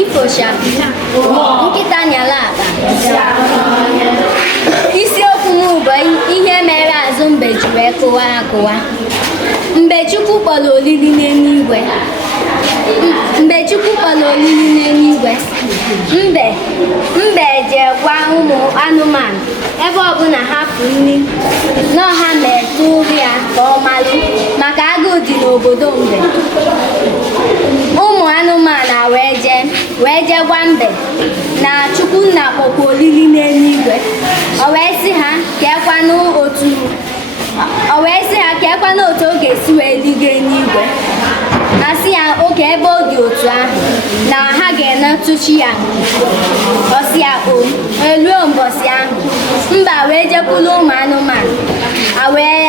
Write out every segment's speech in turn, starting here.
Ifoshapi nkịta nyala akpa. Isiokwu m bụ ihe mere azụ mbe ji wee kụwa akụwa. Mgbe Chukwu kpọrọ olili n'eluigwe, mbe jee gwa ụmụ anụmanụ ebe ọbụla ha fụ nri n'ọha na-etu ya ka ọ malụ maka agụụ dị n'obodo mbe. Ụmụ anụmanụ wee jee gwa mbe na Chukwunna kpọkwa olili n'eluigwe. O wee sị ha kekwana otu ọ ga-esi wee liga n'igwe. Ha sị ya oge ebe ọ dị otu ahụ na ha ga-enetụchi ya. Ọ sị ya eluo mbọsị ahụ mba wee jekwuru ụmụ anụmanụ ha wee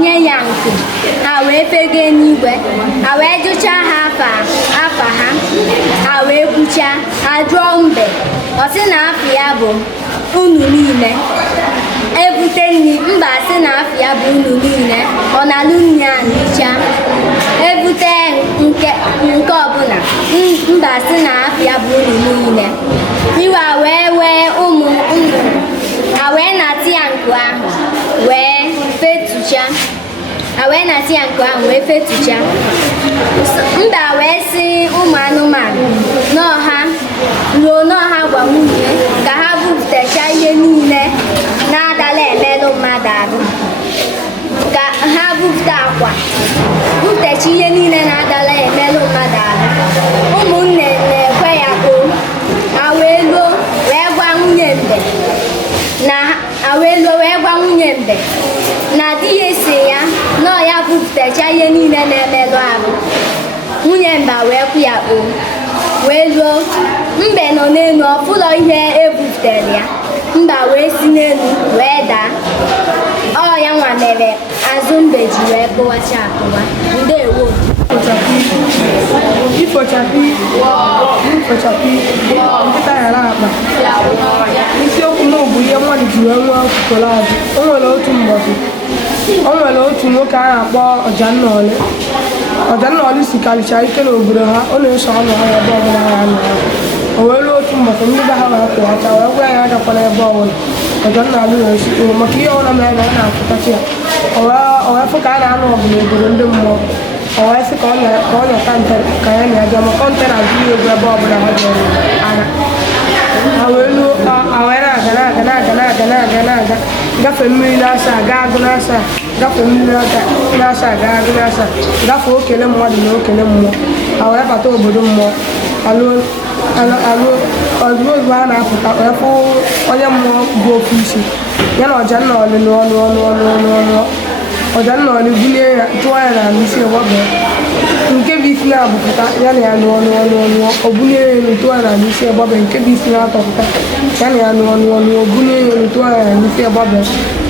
nye ya nku ha wee fege n'igwe. Ha wee jụchaa ha afa ha wee kwuchaa ha jụọ mbe. Ọ sị na afọ ya bụ unu niile. Ebute nri mba sị na afọ ya bụ unu niile. Ọ na-alụ nri a n'icha. Ebute nke ọbụla mba sị na afọ ya bụ unu niile. Iwe wee ụmụ ha wee na-atị ya nku ahụ wee fetucha. Mba wee sị ụmụ anụmanụ n'ọha gwa nwunye ka ha bupụtacha ihe niile na-adala emelụ mmadụ ahụ. Ka ha bupụta akwa bupụtacha ihe niile na-adala emelụ mmadụ ahụ. Ụmụnne na-ekwe ya ha wee luo wee gwa nwunye mbe na di ya si ya na ọ ya bupụtacha ihe niile na-emelụ ahụ. Nwunye mba wee kwu ya wee luo mbe nọ n'elu ọfụlọ ihe ebuputere ya. Mba wee si n'elu wee daa. Ọ ya nwa mere azụ mbe ji wee kụwacha akụwa. Ndewo. Ifochapi nkịta ghara akpa. Isiokwu m bụ ihe mmadụ ji wee nwee ọkụkọrọ azụ. O nwere otu nwoke a na-akpọ Ọjannọlị sikarịcha ike n'obodo ha. Ọ na-eso ọnụ ha ebe ọbụla ha nọ. O wee ruo otu mbọchị ndị be ha wee kwụwacha wee gwa ya agakwana ebe ọbụla. Ọjannọlị wee si maka ihe ọbụla mere na ọ na-apụtachi ya. O wee fụ ka a na-anụ ọgụ n'obodo ndị mmụọ. O wee sị ka ọ nyọta nte ka ya na-eje maka nte na-azụ egwu ebe ọbụla ha jere agha. Ha wee na-aga gafee mmiri na-asa gaa agụ na-asa gafee mmiri na-asa gaa agụ na-asa gafee okele mmadụ na okele mmụọ. Ha wee bata obodo mmụọ. Ozugbo ha na-apụta wee fụ onye mmụọ bụ ofu isi ya na Ọjannọlị n'ọnụ. Ọjannọlị bulie ya tụọ ya n'ala isi ọgbọbịa nke bụ isi na-abụpụta ya na ya nụọ. O bulie ya elu tụọ ya n'ala isi ọgbọbịa nke bụ isi na-atọpụta ya na ya nụọ. O bulie ya elu tụọ ya n'ala isi ọgbọbịa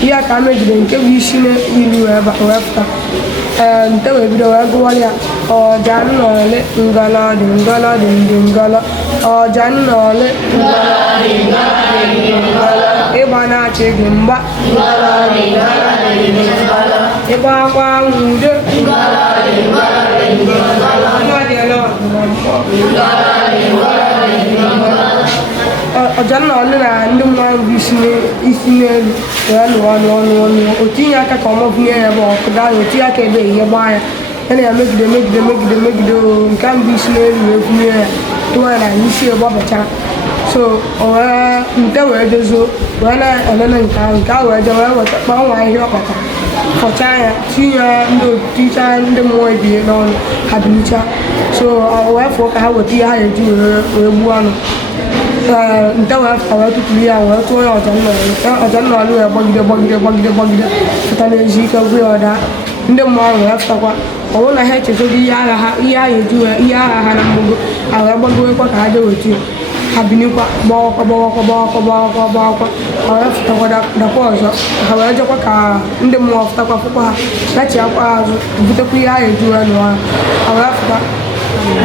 ihe ka a mejide nke bụ isi n'ilu wee pụta. Nte wee bido wee gụwa ya Ọjannọlị ngọlọ dị ngọlọ dị ndị ngọlọ. Ọjannọlị ịgba na-achị gị mgba ịgba akwa nwude Ọjannọlị na ndị mmadụ bụ isi n'elu wee lụọ o tinye aka ka ọma bunye ya ebe ọkụ daa o tinye aka ebe ihe gbaa ya na ya megide nke mbụ isi n'elu wee bunye ya tụọ ya na isi gbabachara. So nte wee dezo wee na-elele nke ahụ wee jee wee weta kpanwa ihe ọ kpatara fọchaa ya tinye ticha ndị mmụọ ebie n'ọnụ ha bilicha. So wee fụọ ka ha weta ihe ha eji wee gbuo anụ. Nte wee fụta wee tụtụrụ ya wee tụọ ya Ọjannọlị wee gbagide fụta n'ezi ike gwu ya ọda. Ndị mmụọ ahụ wee fụtakwa ọ bụrụ na ha echezoro ihe agha ha na mgbago ha wee gbagowekwa ka ha jee wetu ya. Ha binikwa gbawakwa ha wee fụtakwa dakwa ọzọ. Ha wee jekwa ka ndị mmụọ fụtakwa fụkwa ha nachiakwa azụ butekwa ihe ha eji wee nụọ ha. Ha wee fụta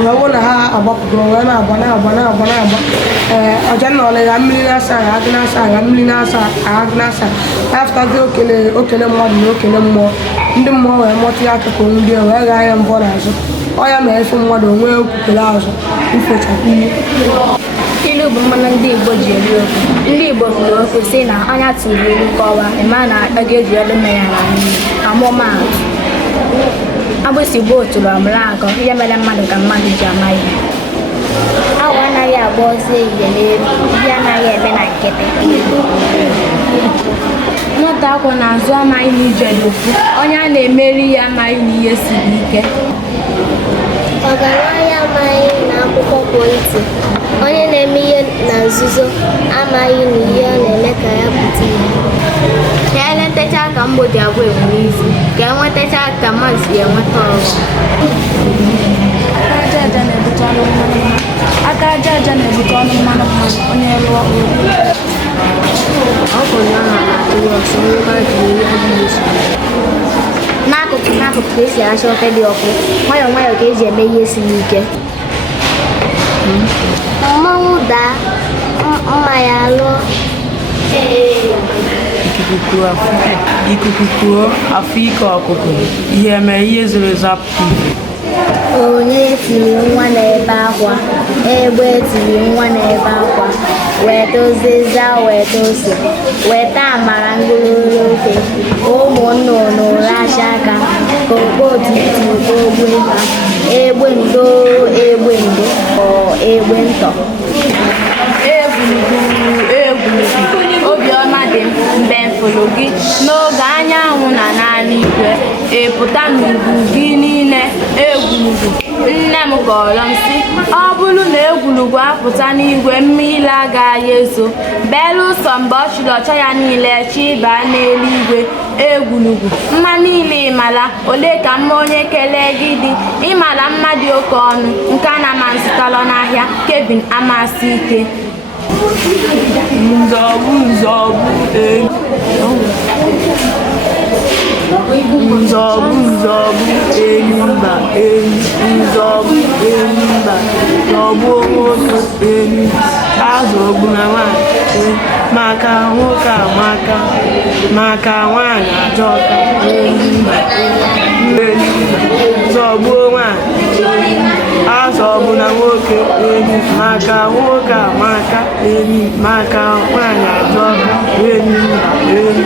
wee bụ na ha agbapụgo wee na-agba ọja na ọlịga mmiri na-asa agha agụ na-asa agha mmiri na-asa agha na-asa aftazi okele mmadụ na okele mmụọ ndị mmụọ wee mọtụ ya akụkụ ndị wee gaa ya mbọ n'azụ ọ ya ma efe mmadụ onwe okwukere azụ ifechapụ ihe. Ilu bụ mmanụ ndị Igbo ji eri okwu. Ndị Igbo kwuru okwu sị na anya tụrụ ilu kọwa ịma na a ga-eji elu nne ya na mmiri. Amụmaatụ agbụsị gboo tụrụ amụrụ akọ ihe mere mmadụ ka mmadụ ji ama ihe. Awọ anaghị agba ọsọ ehihie n'elu, ihe anaghị eme na nkịtị. Nwata akwụ n'azụ amaghị na ije dị ofu, onye a na-emeri ya amaghị na ihe siri ike. Ọgaranya amaghị na akwụkwọ kpụọ iti, onye na-eme ihe na nzuzo amaghị na ihe ọ na-eme ka ya pụta ihe. Ka eletacha ka mgbodi abụọ ewu n'isi, ka enwetacha ka mmadụ si enweta ọrụ. Aka aja aja na-ebute ọnụ mmanụ onye lụọ Ọkụnye ahụ na-atụrụ ọsọ onye mmadụ ihe adịghị esi. N'akụkụ ka esi achọ ofe dị ọkụ, nwayọọ nwayọọ ka eji eme ihe siri ike. Mmanwụ daa, mma ya lụọ. Ikuku kuo afọ ike ọkụkụ ihe mee ihe zoro ezo apụta ife. Onye tiri nwa na-ebe akwa, egbe tiri nwa na-ebe akwa, weta ụzịza weta ose, weta amara ngololo ofe, ụmụ nnụnụ racha aka, okpotiti ogbe ha, egbe ndo egbe ntọ. Obiọma dị mgbe mfụrụ gị n'oge anyanwụ na n'ala igwe epụta n'ugwu gị niile egwurugwu. Nne m kọrọ m sị ọ bụrụ na egwurugwu apụta n'igwe mmiri agaghị ezo belụsọ mgbe ọ chịrị ọcha ya niile chi baa n'eluigwe. Egwurugwu mma niile ịmala ole ka mma onye kelee gị dị ịmala mma dị oke ọnụ nke a na ama nzụtalọ n'ahịa Kevin Amasike. Nzọgbu enyimba nzọgbu enyimba zọgbuo nwoke enyi azọgbu na nwanyị maka nwoke amaka maka nwanyị ajọka enyimba zọgbuo nwanyị azọgbu na nwoke enyi maka nwoke amaka enyi maka nwanyị ajọka enyimba enyi.